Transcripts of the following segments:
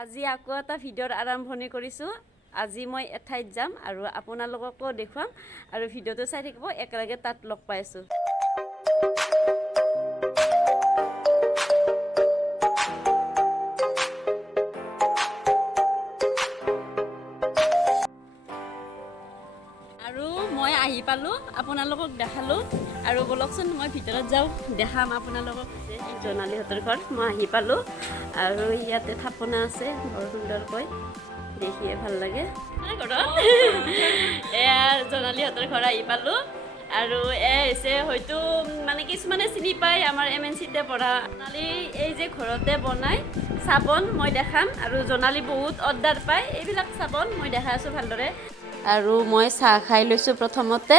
আজি আকৌ এটা ভিডিঅ'ৰ আৰম্ভণি কৰিছোঁ। আজি মই এঠাইত যাম আৰু আপোনালোককো দেখুৱাম আৰু ভিডিঅ'টো চাই থাকিব, একেলগে তাত লগ পাইছোঁ। আৰু মই আহি পালোঁ, আপোনালোকক দেখালোঁ আৰু বলকচোন মই ভিতৰত যাওঁ, দেখাম আপোনালোকক। জনালীহঁতৰ ঘৰ মই আহি পালোঁ আৰু ইয়াতে থাপনা আছে বৰ সুন্দৰকৈ, দেখিয়ে ভাল লাগে। এয়া জনালীহঁতৰ ঘৰ আহি পালোঁ আৰু হৈছে হয়তো মানে কিছুমানে চিনি পায়, আমাৰ MNCতে পঢ়া জনালী। এই যে ঘৰতে বনাই চাবোন মই দেখাম আৰু জনালী বহুত অৰ্ডাৰ পায় এইবিলাক চাবোন, মই দেখাই আছোঁ ভালদৰে। আৰু মই চাহ খাই লৈছোঁ প্ৰথমতে,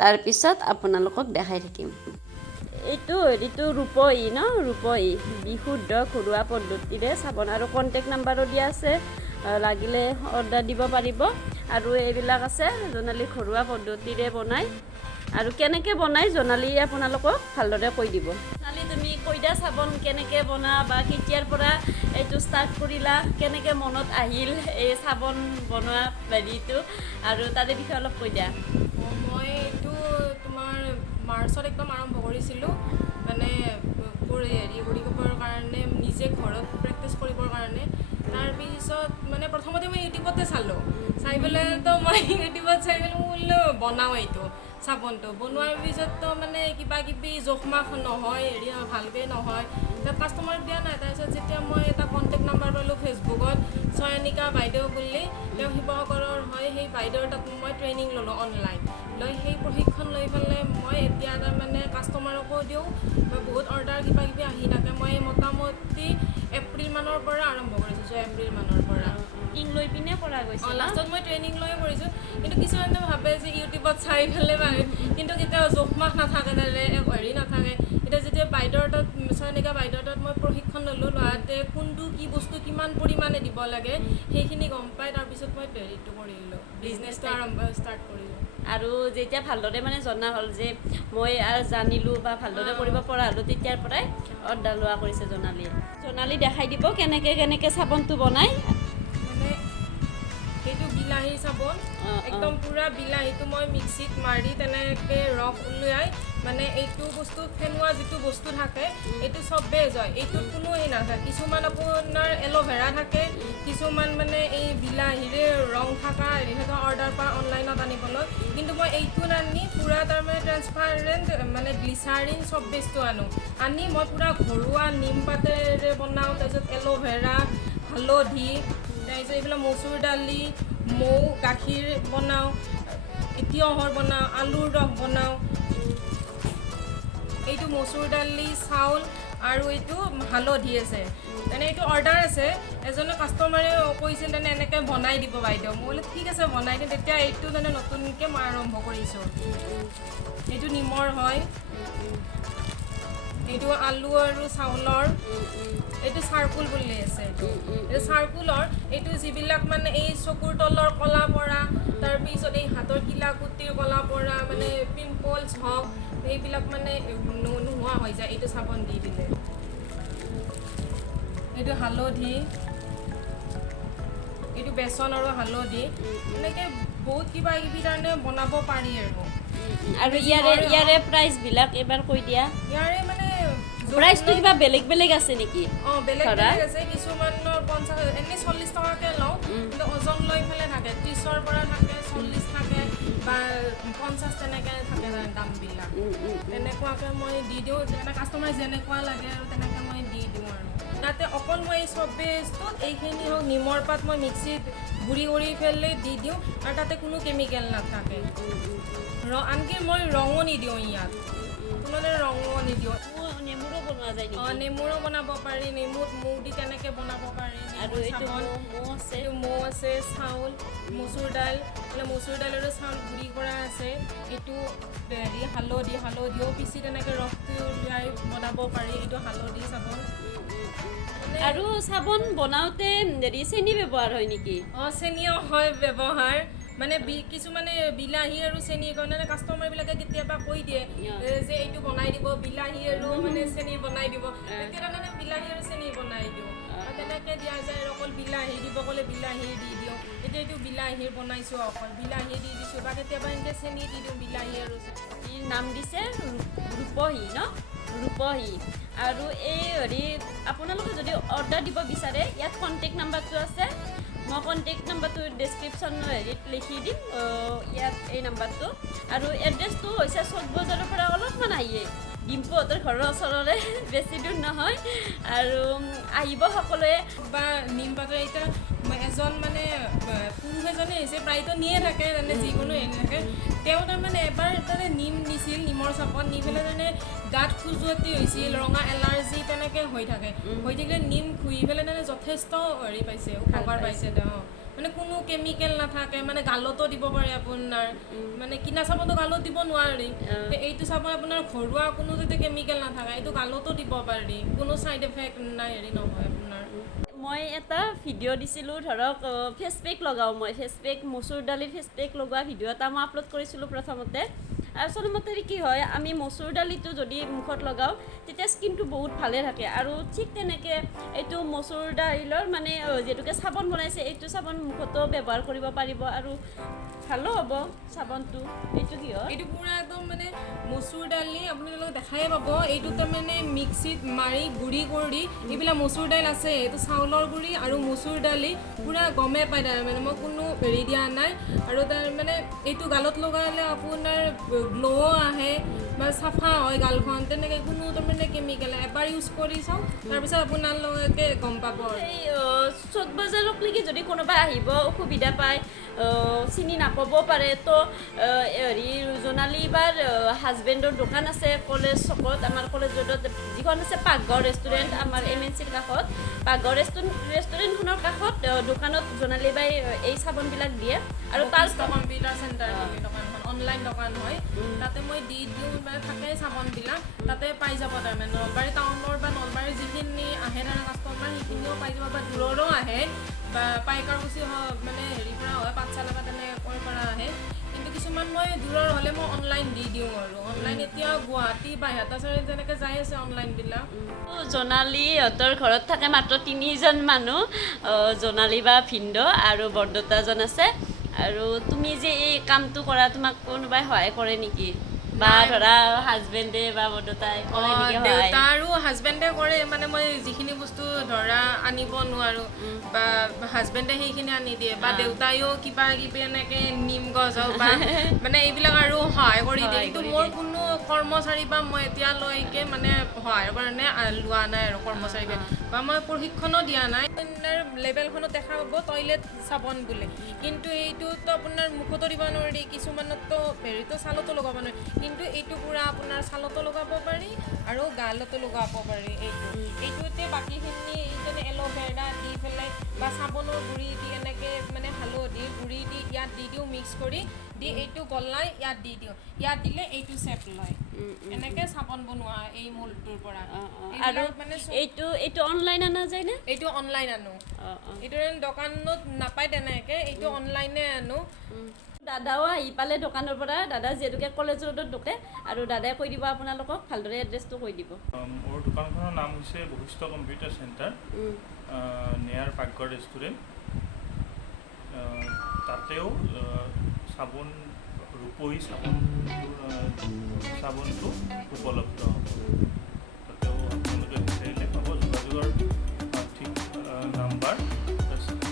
তাৰপিছত আপোনালোকক দেখাই থাকিম। এইটো ৰূপহী ন, ৰূপহী বিশুদ্ধ ঘৰুৱা পদ্ধতিৰে চাবোন আৰু কণ্টেক্ট নাম্বাৰো দিয়া আছে, লাগিলে অৰ্ডাৰ দিব পাৰিব। আৰু এইবিলাক আছে জনালী ঘৰুৱা পদ্ধতিৰে বনাই, আৰু কেনেকৈ বনাই জনালী আপোনালোকক ভালদৰে কৈ দিব। জনালী তুমি কৈ দিয়া চাবোন কেনেকৈ বনা বা কেতিয়াৰ পৰা এইটো ষ্টাৰ্ট কৰিলা, কেনেকৈ মনত আহিল এই চাবোন বনোৱা হেৰিটো, আৰু তাৰে বিষয়ে অলপ কৈ দিয়া। মই এইটো তোমাৰ মাৰ্চত একদম আৰম্ভ কৰিছিলোঁ, মানে হেৰি কৰিবৰ কাৰণে, নিজে ঘৰত প্ৰেক্টিচ কৰিবৰ কাৰণে। তাৰপিছত মানে প্ৰথমতে মই ইউটিউবতে চালোঁ, চাই পেলাইতো মই ইউটিউবত চাই পেলাই বোলো বনাওঁ এইটো চাবোনটো। বনোৱাৰ পিছততো মানে কিবা কিবি জোখমাখ নহয়, হেৰি ভালকৈ নহয়, তাত কাষ্টমাৰক দিয়া নাই। তাৰপিছত যেতিয়া মই এটা কণ্টেক্ট নাম্বাৰ পালোঁ ফেচবুকত, চয়নিকা বাইদেউ বুলি, তেওঁ শিৱসাগৰৰ হয়, সেই বাইদেউৰ তাত মই ট্ৰেইনিং ল'লোঁ অনলাইন। লৈ সেই প্ৰশিক্ষণ লৈ পেলাই মই এতিয়া তাৰমানে কাষ্টমাৰকো দিওঁ, বহুত অৰ্ডাৰ কিবা কিবি আহি থাকে। মই মোটামুটি এপ্ৰিল মানৰ পৰা আৰম্ভ কৰিছোঁ, এপ্ৰিল মানৰ পৰা ট্ৰেইনিং লৈ পিনে কৰা গৈছে। লাষ্টত মই ট্ৰেইনিং লৈ কৰিছোঁ, কিন্তু কিছুমানে ভাবে যে ইউটিউবত চাই পেলাই কিন্তু কেতিয়াও জোখমাখ নাথাকে, তাৰে হেৰি নাথাকে। এতিয়া যেতিয়া বাইদেউৰ তাত, চয়নিকা বাইদেউৰ তাত মই প্ৰশিক্ষণ ল'লোঁ, লোৱাতে কোনটো কি বস্তু কিমান পৰিমাণে দিব লাগে সেইখিনি গম পাই তাৰপিছত মই হেৰিটো কৰিলোঁ, বিজনেছটো ষ্টাৰ্ট কৰিলোঁ। আৰু যেতিয়া ভালদৰে মানে জনা হ'ল যে মই আৰু জানিলোঁ বা ভালদৰে কৰিব পৰা হ'লোঁ, তেতিয়াৰ পৰাই অৰ্ডাৰ লোৱা কৰিছে জনালীয়ে। জনালী দেখাই দিব কেনেকৈ চাবোনটো বনায়। মানে সেইটো বিলাহী চাবোন, একদম পূৰা বিলাহীটো মই মিক্সিত মাৰি তেনেকৈ ৰস উলিয়াই, মানে এইটো বস্তু ফেনোৱা যিটো বস্তু থাকে এইটো চব বেজ হয়, এইটোত কোনো হেৰি নাথাকে। কিছুমান আপোনাৰ এল'ভেৰা থাকে, কিছুমান মানে এই বিলাহীৰে ৰং থকা হেৰিহঁতৰ অৰ্ডাৰ পৰা অনলাইনত আনিবলৈ, কিন্তু মই এইটো নানি পূৰা তাৰমানে ট্ৰেন্সপাৰেণ্ট মানে গ্লিচাৰিন চব বেজটো আনি মই পূৰা ঘৰুৱা নিম পাতেৰে বনাওঁ। তাৰপিছত এল'ভেৰা, হালধি, তাৰপিছত এইবিলাক মচুৰ দালি, মৌ, গাখীৰ বনাওঁ, তিয়ঁহৰ বনাওঁ, আলুৰ ৰস বনাওঁ। এইটো মচুৰ দালি, চাউল আৰু এইটো হালধি আছে। তেনে এইটো অৰ্ডাৰ আছে, এজনে কাষ্টমাৰে কৈছিল তেনে এনেকৈ বনাই দিব বাইদেউ। মই বোলো ঠিক আছে বনাই দিম। তেতিয়া এইটো মানে নতুনকৈ মই আৰম্ভ কৰিছোঁ। এইটো নিমৰ হয়, এইটো আলু আৰু চাউলৰ, এইটো চাৰ্কুল বুলি আছে। এইটো চাৰ্কুলৰ, এইটো যিবিলাক মানে এই চকুৰ তলৰ কলা পৰা, তাৰপিছত এই হাতৰ কিলাকুটিৰ কলা পৰা, মানে পিম্পলছ হওক এইবিলাক মানে নোহোৱা হৈ যায় এইটো চাবোন দি দিলে। এইটো হালধি, এইটো বেচন আৰু হালধি, এনেকৈ বহুত কিবা কিবি কাৰণে বনাব পাৰি। আৰু ইয়াৰে প্ৰাইচবিলাক এবাৰ কৈ দিয়া। ইয়াৰে মানে প্ৰাইচটো কিবা বেলেগ বেলেগ আছে নেকি? বেলেগ বেলেগ আছে। কিছুমানৰ 50, এনেই 40 টকাকৈ লওঁ, কিন্তু ওজন লৈ পেলাই থাকে, 30ৰ পৰা থাকে, 40 থাকে বা 50 তেনেকৈ থাকে দামবিলাক। তেনেকুৱাকৈ মই দি দিওঁ, যেনে কাষ্টমাৰ যেনেকুৱা লাগে আৰু তেনেকৈ মই দি দিওঁ। আৰু তাতে অকল মই এই চব বেজটোত এইখিনি হওক নিমৰ পাত মই মিক্সিত গুড়ি কৰি পেলাই দি দিওঁ, আৰু তাতে কোনো কেমিকেল নাথাকে। আনকি মই ৰঙো নিদিওঁ, ইয়াত কোনো ৰঙো নিদিওঁ। নেমুৰো বনোৱা যায় নেকি? নেমুৰো বনাব পাৰি, নেমুত মৌ দি তেনেকৈ বনাব পাৰি। আৰু এইটো মৌ আছে, চাউল, মচুৰ দাইল, মচুৰ দাইল আৰু চাউল গুড়ি কৰা আছে। এইটো হেৰি হালধিও পিচি তেনেকৈ ৰসটো উলিয়াই বনাব পাৰি। এইটো হালধি চাবোন। আৰু চাবোন বনাওঁতে হেৰি চেনি ব্যৱহাৰ হয় নেকি? চেনিও হয় ব্যৱহাৰ। মানে কিছুমানে বিলাহী আৰু চেনিৰ কাৰণে কাষ্টমাৰবিলাকে কেতিয়াবা কৈ দিয়ে যে এইটো বনাই দিব, বিলাহী আৰু মানে চেনি বনাই দিব, তেতিয়া তাৰমানে বিলাহী আৰু চেনি বনাই দিওঁ। তেনেকৈ দিয়া যায় আৰু অকল বিলাহী দিব ক'লে বিলাহী দি দিওঁ এতিয়া এইটো বিলাহীৰ বনাইছোঁ অকল বিলাহী দি দিছোঁ বা কেতিয়াবা এনেকৈ চেনি দি দিওঁ বিলাহী আৰু নাম দিছে ৰূপহী ন ৰূপহী আৰু এই হেৰি আপোনালোকে যদি অৰ্ডাৰ দিব বিচাৰে ইয়াত কণ্টেক্ট নাম্বাৰটো আছে মই কণ্টেক্ট নাম্বাৰটো ডেছক্ৰিপশ্যন হেৰিত লিখি দিম ইয়াত এই নাম্বাৰটো আৰু এড্ৰেছটো হৈছে চক বজাৰৰ পৰা অলপমান আহিয়ে ডিম্পুহঁতৰ ঘৰৰ ওচৰৰে বেছি দূৰ নহয় আৰু আহিব সকলোৱে বা নিম পাতৰ এতিয়া এজন মানে পুৰুষ এজনে আহিছে প্ৰায়তো নিয়ে থাকে মানে যিকোনো এনে থাকে তেওঁ তাৰমানে এবাৰ তাতে নিম নিছিল নিমৰ চাপত নি পেলাই তাৰমানে গাত খজুৱতি হৈছিল ৰঙা এলাৰ্জি তেনেকৈ হৈ থাকিলে নিম ঘঁহি পেলাই তাৰমানে যথেষ্ট হেৰি পাইছে উপকাৰ পাইছে তেওঁ মানে কোনো কেমিকেল নাথাকে মানে গালতো দিব পাৰে আপোনাৰ মানে কিনা চাবোনটো গালত দিব নোৱাৰি এইটো চাবোন আপোনাৰ ঘৰুৱা কোনো যাতে কেমিকেল নাথাকে এইটো গালতো দিব পাৰি কোনো ছাইড এফেক্ট নাই হেৰি নহয় আপোনাৰ মই এটা ভিডিঅ' দিছিলোঁ ধৰক ফেচ পেক লগাওঁ মই ফেচ পেক মচুৰ দালিৰ ফেচ পেক লগোৱা ভিডিঅ' এটা মই আপলোড কৰিছিলোঁ প্ৰথমতে আচলতে কি হয় আমি মচুৰ দালিটো যদি মুখত লগাওঁ তেতিয়া স্কিনটো বহুত ভালে থাকে আৰু ঠিক তেনেকৈ এইটো মচুৰ দাইলৰ মানে যিহেতুকে চাবোন বনাইছে এইটো চাবোন মুখতো ব্যৱহাৰ কৰিব পাৰিব আৰু ভালো হ'ব চাবোনটো এইটো কি হয় এইটো পূৰা একদম মানে মচুৰ দালি আপোনালোকে দেখাই পাব এইটো তাৰমানে মিক্সিত মাৰি গুড়ি কৰি এইবিলাক মচুৰ দাইল আছে এইটো চাউলৰ গুড়ি আৰু মচুৰ দালি পূৰা গমে পায় তাৰমানে মই কোনো হেৰি দিয়া নাই আৰু তাৰমানে এইটো গালত লগালে আপোনাৰ গ্ল' আহে বা চাফা হয় গালখন তেনেকৈ কোনো তাৰমানে কেমিকেল এবাৰ ইউজ কৰি চাওঁ তাৰপিছত আপোনালোকে গম পাব এই চক বজাৰলৈকে যদি কোনোবা আহিব অসুবিধা পায় চিনি নাপাব পাৰে তো হেৰি জোনালী বাৰ হাজবেণ্ডৰ দোকান আছে কলেজ চকত আমাৰ কলেজৰ যিখন আছে পাকঘৰ ৰেষ্টুৰেণ্ট আমাৰ MNCৰ কাষত পাকঘৰ ৰেষ্টুৰেণ্টখনৰ কাষত দোকানত জোনালী বাই এই চাবোনবিলাক দিয়ে আৰু তাৰ কম্পিউটাৰ চেণ্টাৰ দোকানখন অনলাইন দোকান হয় তাতে মই দি দিওঁ মানে থাকে চাবোনবিলাক তাতে পাই যাব তাৰমানে নলবাৰী টাউনৰ বা নলবাৰীৰ যিখিনি আহে তাৰ কাষ্টমাৰ সেইখিনিও পাই যাব বা দূৰৰো আহে বা পাইকাৰকুচি মানে হেৰিৰ পৰা হয় পাঠশালা বা তেনেকৈ পৰা আহে কিন্তু কিছুমান মই দূৰৰ হ'লে মই অনলাইন দি দিওঁ আৰু অনলাইন এতিয়া গুৱাহাটী বাহিৰতা চাৰি তেনেকৈ যাই আছে অনলাইনবিলাক জোনালীহঁতৰ ঘৰত থাকে মাত্ৰ 3জন মানুহ জোনালী বা ভিনদেউ আৰু বৰদেউতাজন আছে আৰু তুমি যে এই কামটো কৰা তোমাক কোনোবাই সহায় কৰে নেকি বা ধৰা হাজবেণ্ডে বা বৰদেউতাই কৰে নেকি দেউতা আৰু হাজবেণ্ডে কৰে মানে মই যিখিনি বস্তু ধৰা আনিব নোৱাৰোঁ বা হাজবেণ্ডে সেইখিনি আনি দিয়ে বা দেউতাইও কিবা কিবি এনেকৈ নিম গছ হওক বা মানে এইবিলাক আৰু সহায় কৰি দিয়ে কিন্তু মোৰ কোনো কৰ্মচাৰী বা মই এতিয়ালৈকে মানে সহায়ৰ কাৰণে লোৱা নাই আৰু কৰ্মচাৰী বা মই প্ৰশিক্ষণো দিয়া নাই লেবেলখনত দেখা পাব টয়লেট চাবোন বুলি কিন্তু এইটোতো আপোনাৰ মুখতো দিব নোৱাৰি কিছুমানতো হেৰিটো ছালতো লগাব নোৱাৰি কিন্তু এইটো পূৰা আপোনাৰ ছালতো লগাব পাৰি আৰু গালতো লগাব পাৰি এইটোতে বাকীখিনি যেনে এল'ভেৰা দি পেলাই বা চাবোনৰ গুড়ি দি এনেকৈ মানে হালধি গুড়ি দি ইয়াত দি দিওঁ মিক্স কৰি দি এইটো গলাই ইয়াত দি দিওঁ ইয়াত দিলে এইটো চেপ লয় এনেকৈ চাবোন বনোৱা এই মূলটোৰ পৰা আৰু মানে এইটো অনলাইন অনা যায় নে এইটো অনলাইন আনো এইটো দোকানত নাপায় তেনেকৈ এইটো অনলাইনে আনো দাদাও আহি পালে দোকানৰ পৰা দাদা যিহেতুকে কলেজ ৰোডত দোকে আৰু দাদাই কৈ দিব আপোনালোকক ভালদৰে এড্ৰেছটো কৈ দিব মোৰ দোকানখনৰ নাম হৈছে বশিষ্ঠ কম্পিউটাৰ চেণ্টাৰ নিয়াৰ পাকঘৰ ৰেষ্টুৰেণ্ট তাতেও চাবোন ৰূপহী চাবোনটো উপলব্ধ হ'ব তাতেও আপোনালোকে বিচাৰিলে পাব যোগাযোগৰ ঠিক নাম্বাৰ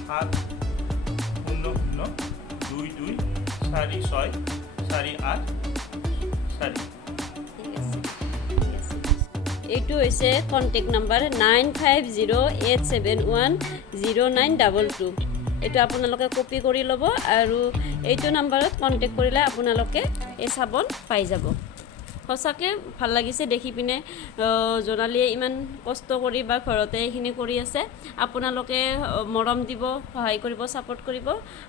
700224648 এইটো হৈছে কণ্টেক্ট নাম্বাৰ 9508710922 এইটো আপোনালোকে কপি কৰি ল'ব আৰু এইটো নাম্বাৰত কণ্টেক্ট কৰিলে আপোনালোকে এই চাবোন পাই যাব সঁচাকৈ ভাল লাগিছে দেখি পিনে জোনালীয়ে ইমান কষ্ট কৰি বা ঘৰতে এইখিনি কৰি আছে আপোনালোকে মৰম দিব সহায় কৰিব ছাপোৰ্ট কৰিব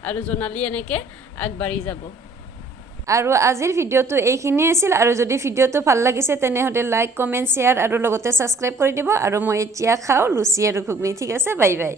আৰু জোনালী এনেকৈ আগবাঢ়ি যাব আৰু আজিৰ ভিডিঅ'টো এইখিনিয়ে আছিল আৰু যদি ভিডিঅ'টো ভাল লাগিছে তেনেহ'লে লাইক কমেণ্ট শ্বেয়াৰ আৰু লগতে ছাবস্ক্ৰাইব কৰি দিব আৰু মই এতিয়া খাওঁ লুচি আৰু ঘুগনি ঠিক আছে বাই বাই